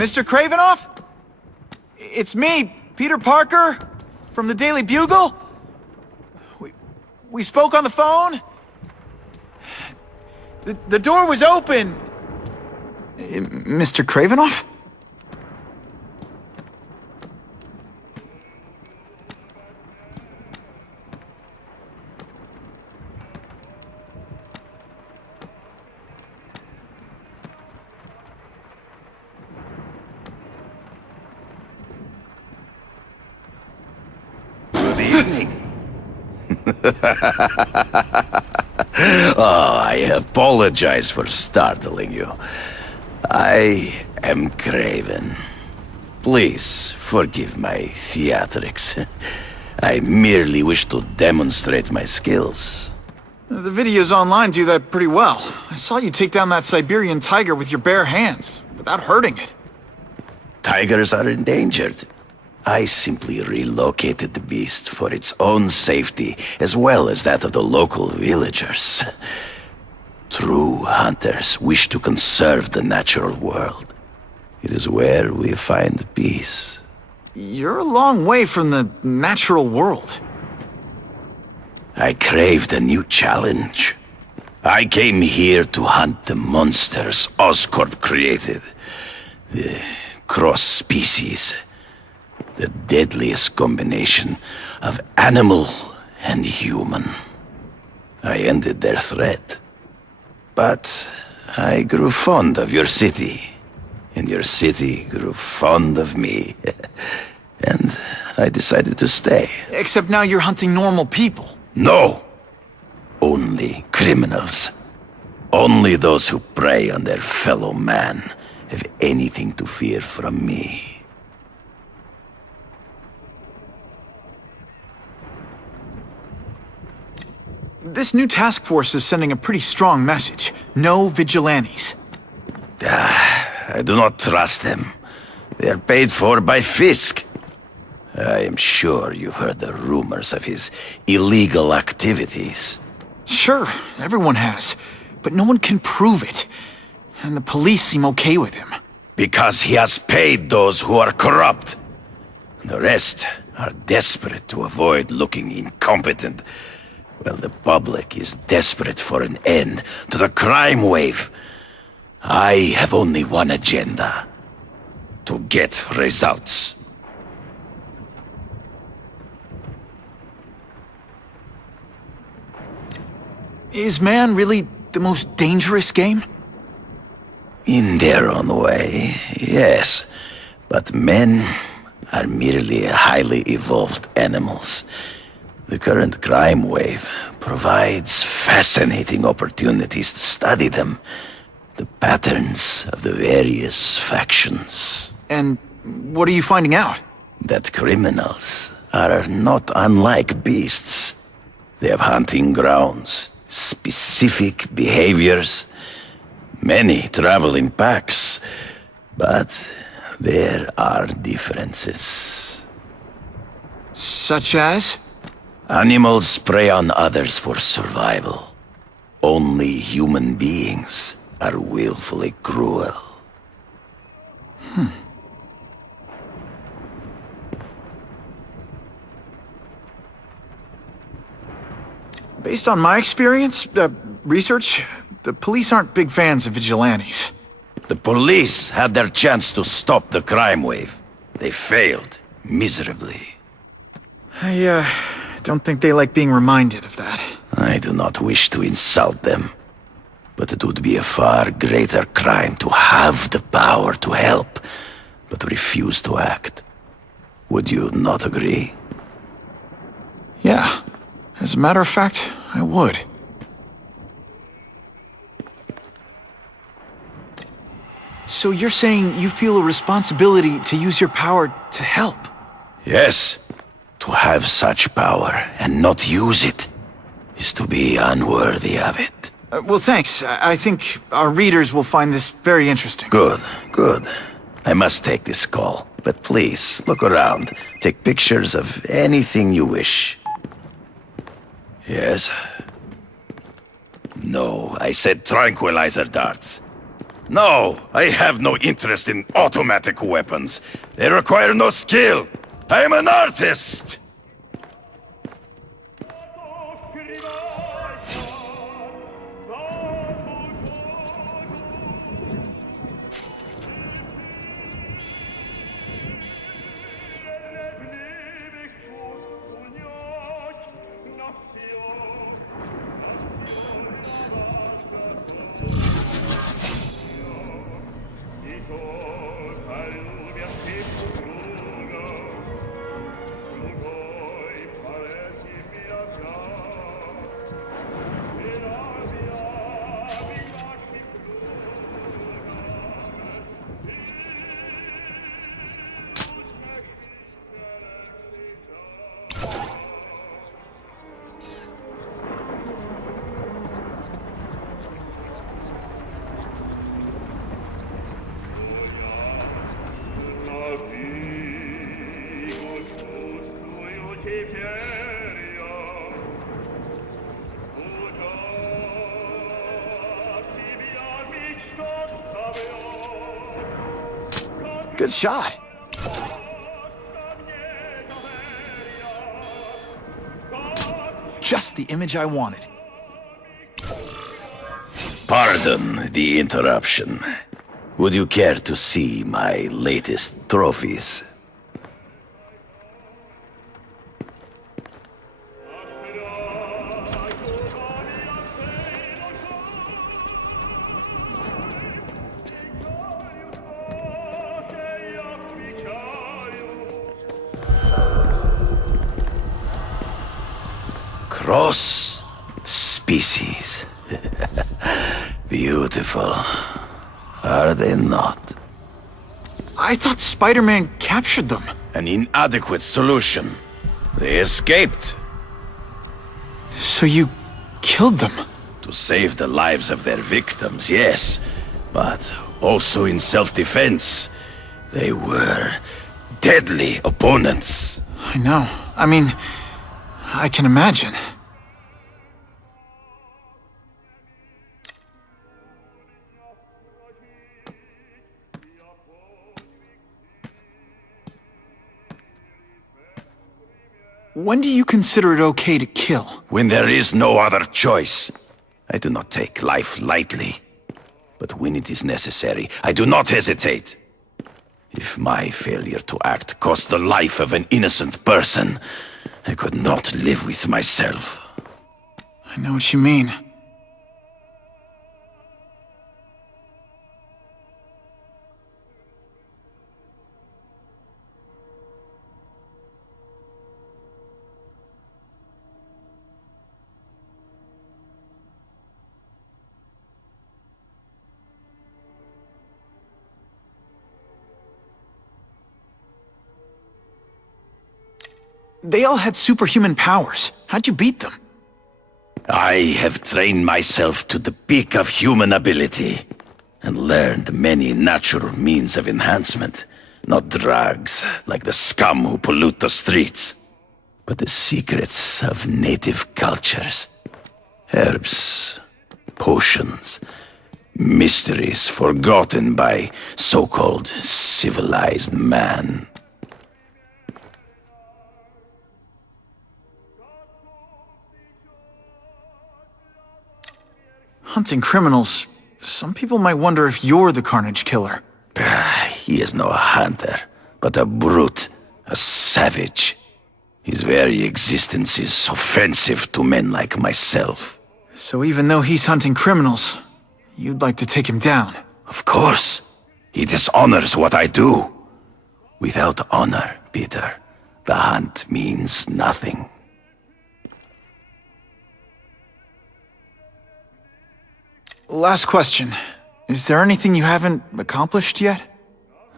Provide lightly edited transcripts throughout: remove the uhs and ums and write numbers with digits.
Mr. Kravenoff? It's me, Peter Parker, from the Daily Bugle. We spoke on the phone. The door was open. Mr. Kravenoff? Oh, I apologize for startling you. I am Kraven. Please forgive my theatrics. I merely wish to demonstrate my skills. The videos online do that pretty well. I saw you take down that Siberian tiger with your bare hands, without hurting it. Tigers are endangered. I simply relocated the beast for its own safety, as well as that of the local villagers. True hunters wish to conserve the natural world. It is where we find peace. You're a long way from the natural world. I craved a new challenge. I came here to hunt the monsters Oscorp created. The cross-species. The deadliest combination of animal and human. I ended their threat. But I grew fond of your city. And your city grew fond of me. And I decided to stay. Except now you're hunting normal people. No! Only criminals. Only those who prey on their fellow man have anything to fear from me. This new task force is sending a pretty strong message. No vigilantes. I do not trust them. They are paid for by Fisk. I am sure you've heard the rumors of his illegal activities. Sure, everyone has. But no one can prove it. And the police seem okay with him. Because he has paid those who are corrupt. The rest are desperate to avoid looking incompetent. Well, the public is desperate for an end to the crime wave. I have only one agenda. To get results. Is man really the most dangerous game? In their own way, yes. But men are merely highly evolved animals. The current crime wave provides fascinating opportunities to study them. The patterns of the various factions. And what are you finding out? That criminals are not unlike beasts. They have hunting grounds, specific behaviors. Many travel in packs, but there are differences. Such as? Animals prey on others for survival. Only human beings are willfully cruel. Based on my experience, research, the police aren't big fans of vigilantes. The police had their chance to stop the crime wave. They failed miserably. I don't think they like being reminded of that. I do not wish to insult them, but it would be a far greater crime to have the power to help, but refuse to act. Would you not agree? Yeah. As a matter of fact, I would. So you're saying you feel a responsibility to use your power to help? Yes. To have such power and not use it is to be unworthy of it. Well, thanks. I think our readers will find this very interesting. Good, good. I must take this call, but please, look around. Take pictures of anything you wish. Yes? No, I said tranquilizer darts. No, I have no interest in automatic weapons. They require no skill. I am an artist! Good shot. Just the image I wanted. Pardon the interruption. Would you care to see my latest trophies? Cross species. Beautiful. Are they not? I thought Spider-Man captured them. An inadequate solution. They escaped. So you killed them? To save the lives of their victims, yes. But also in self-defense. They were deadly opponents. I know. I mean, I can imagine. When do you consider it okay to kill? When there is no other choice. I do not take life lightly. But when it is necessary, I do not hesitate. If my failure to act cost the life of an innocent person, I could not live with myself. I know what you mean. They all had superhuman powers. How'd you beat them? I have trained myself to the peak of human ability, and learned many natural means of enhancement. Not drugs, like the scum who pollute the streets, but the secrets of native cultures. Herbs, potions, mysteries forgotten by so-called civilized man. Hunting criminals. Some people might wonder if you're the Carnage Killer. He is no hunter, but a brute, a savage. His very existence is offensive to men like myself. So even though he's hunting criminals, you'd like to take him down? Of course. He dishonors what I do. Without honor, Peter, the hunt means nothing. Last question. Is there anything you haven't accomplished yet?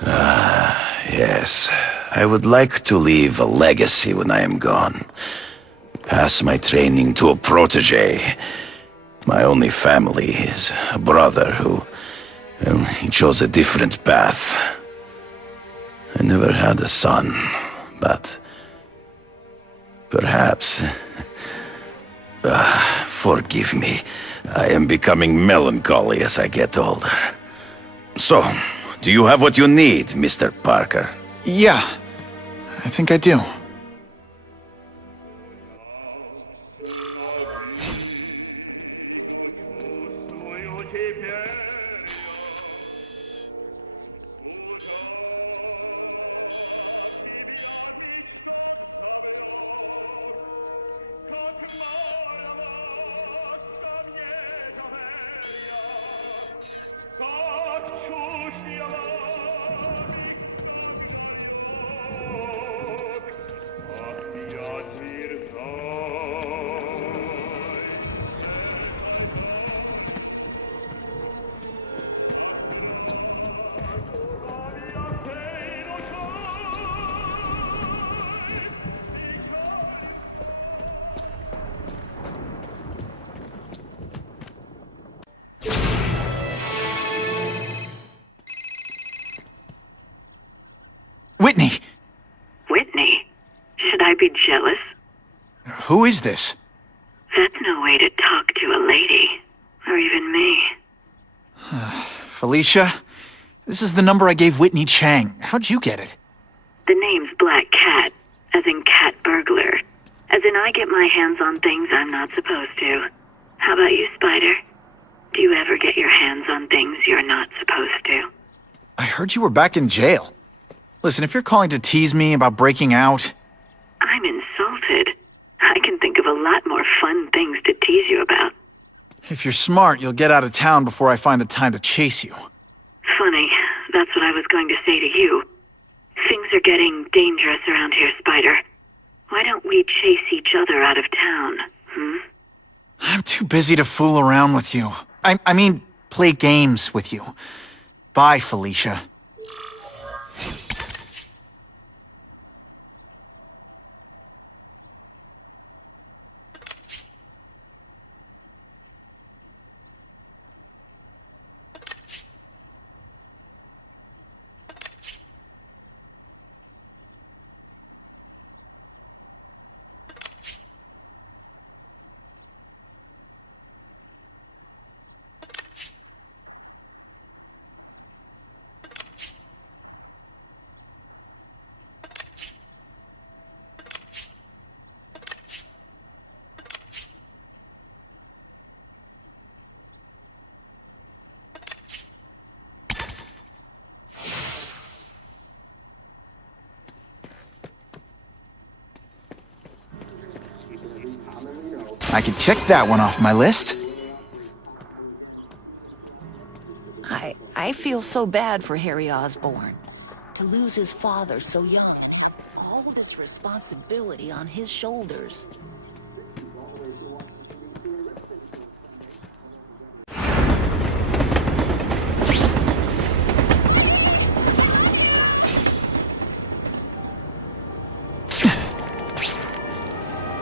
Yes. I would like to leave a legacy when I am gone. Pass my training to a protege. My only family is a brother who... well, he chose a different path. I never had a son, but... perhaps... forgive me. I am becoming melancholy as I get older. So, do you have what you need, Mr. Parker? Yeah, I think I do. Whitney! Whitney? Should I be jealous? Who is this? That's no way to talk to a lady. Or even me. Felicia? This is the number I gave Whitney Chang. How'd you get it? The name's Black Cat, as in cat burglar. As in I get my hands on things I'm not supposed to. How about you, Spider? Do you ever get your hands on things you're not supposed to? I heard you were back in jail. Listen, if you're calling to tease me about breaking out... I'm insulted. I can think of a lot more fun things to tease you about. If you're smart, you'll get out of town before I find the time to chase you. Funny, that's what I was going to say to you. Things are getting dangerous around here, Spider. Why don't we chase each other out of town, I'm too busy to fool around with you. I mean, play games with you. Bye, Felicia. I can check that one off my list. I feel so bad for Harry Osborn. To lose his father so young. All this responsibility on his shoulders.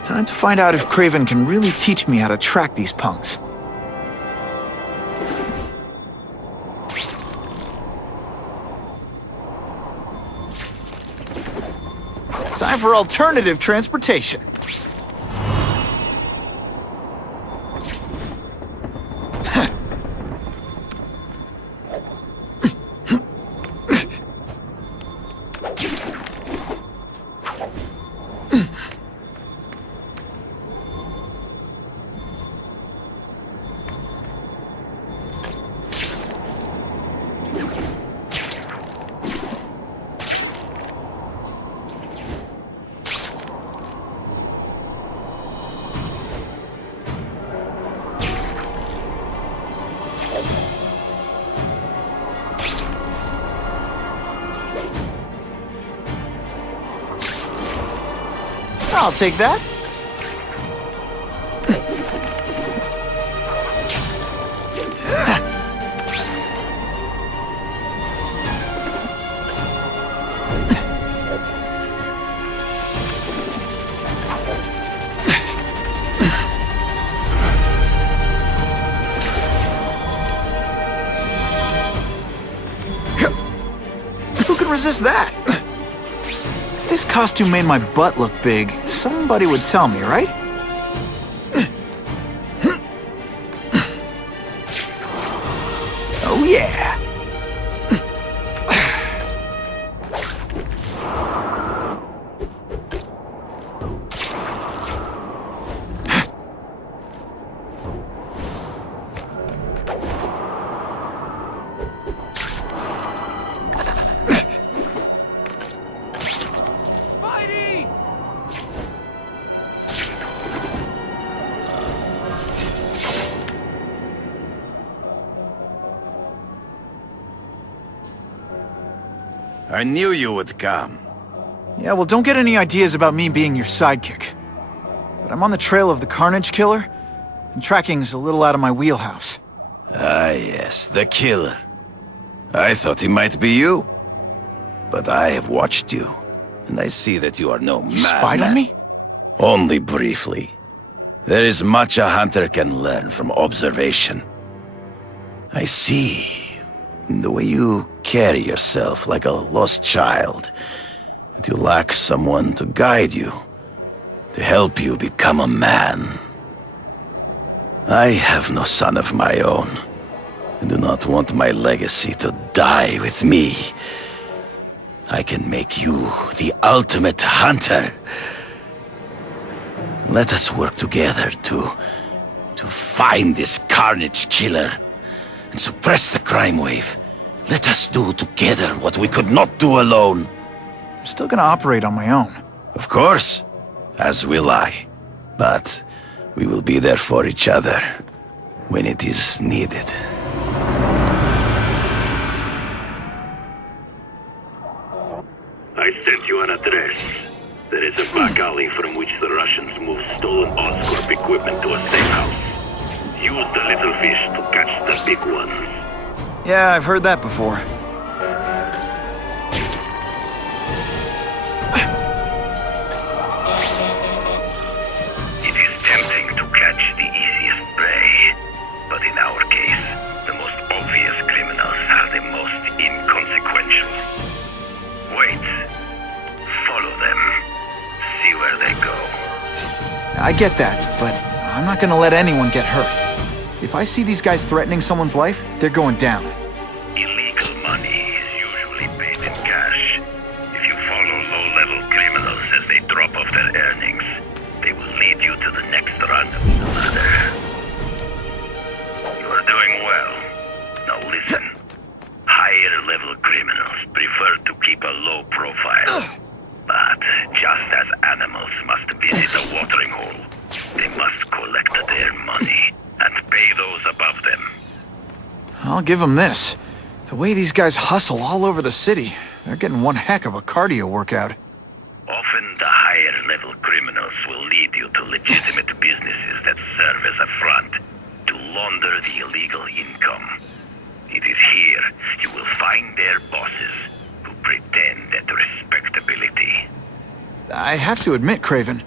Time to find out if Kraven can really teach me how to track these punks. Time for alternative transportation. I'll take that. Who could resist that? If this costume made my butt look big, somebody would tell me, right? Oh yeah! I knew you would come. Yeah, well, don't get any ideas about me being your sidekick. But I'm on the trail of the Carnage Killer, and tracking's a little out of my wheelhouse. Ah, yes, the killer. I thought he might be you. But I have watched you, and I see that you are no madman. You spied on me? Only briefly. There is much a hunter can learn from observation. I see in the way you carry yourself like a lost child, that you lack someone to guide you, to help you become a man. I have no son of my own, and do not want my legacy to die with me. I can make you the ultimate hunter. Let us work together to find this Carnage Killer and suppress the crime wave. Let us do together what we could not do alone. I'm still gonna operate on my own. Of course, as will I. But we will be there for each other when it is needed. I sent you an address. There is a back alley from which the Russians move stolen Oscorp equipment to a safe house. Use the little fish to catch the big ones. Yeah, I've heard that before. It is tempting to catch the easiest prey, but in our case, the most obvious criminals are the most inconsequential. Wait. Follow them. See where they go. I get that, but I'm not gonna let anyone get hurt. If I see these guys threatening someone's life, they're going down. Illegal money is usually paid in cash. If you follow low-level criminals as they drop off their earnings, they will lead you to the next rung of the ladder. You are doing well. Now listen. Higher-level criminals prefer to keep a low profile. But just as animals must visit a watering hole, they must collect their money and pay those above them. I'll give them this. The way these guys hustle all over the city, they're getting one heck of a cardio workout. Often the higher-level criminals will lead you to legitimate businesses that serve as a front to launder the illegal income. It is here you will find their bosses who pretend at respectability. I have to admit, Kraven,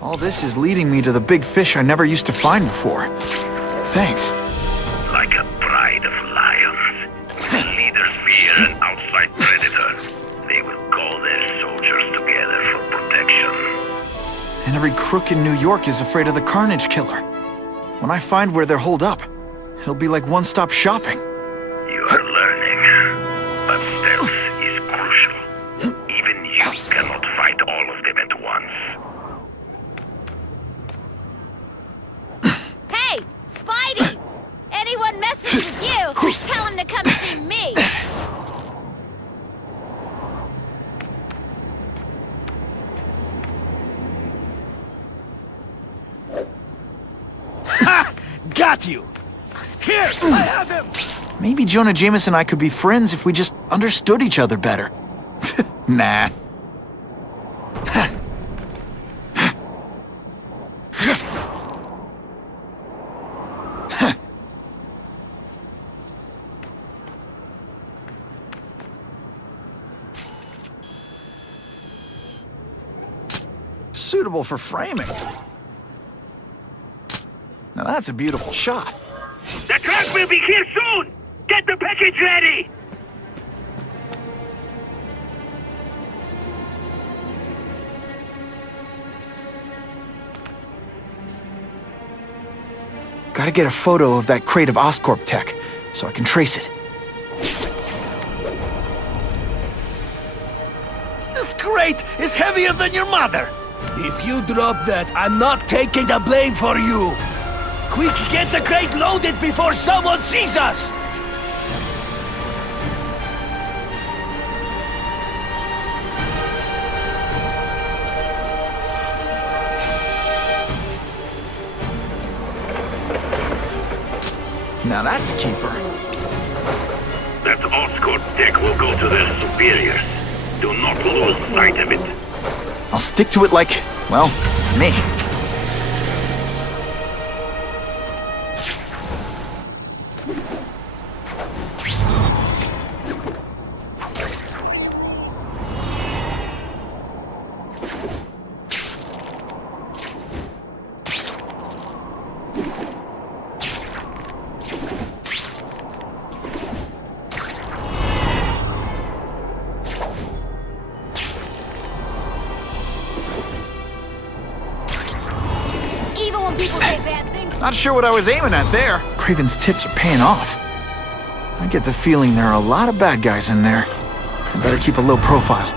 all this is leading me to the big fish I never used to find before. Thanks. Like a pride of lions, when the leaders fear an outside predator, they will call their soldiers together for protection. And every crook in New York is afraid of the Carnage Killer. When I find where they're holed up, it'll be like one-stop shopping. You are learning, but stealth is crucial. Even you cannot fight all of them at once. Hey, Spidey! Anyone messing with you, tell him to come see me! Ha! Got you! Here, I have him! Maybe Jonah Jameson and I could be friends if we just understood each other better. Nah. Suitable for framing. Now that's a beautiful shot. The truck will be here soon! Get the package ready! Gotta get a photo of that crate of Oscorp tech, so I can trace it. This crate is heavier than your mother! If you drop that, I'm not taking the blame for you! Quick, get the crate loaded before someone sees us! Now that's a keeper. That Oscorp tech will go to their superiors. Do not lose sight of it. I'll stick to it like, well, me. Even when people say bad things. Not sure what I was aiming at there. Kraven's tips are paying off. I get the feeling there are a lot of bad guys in there. I better keep a low profile.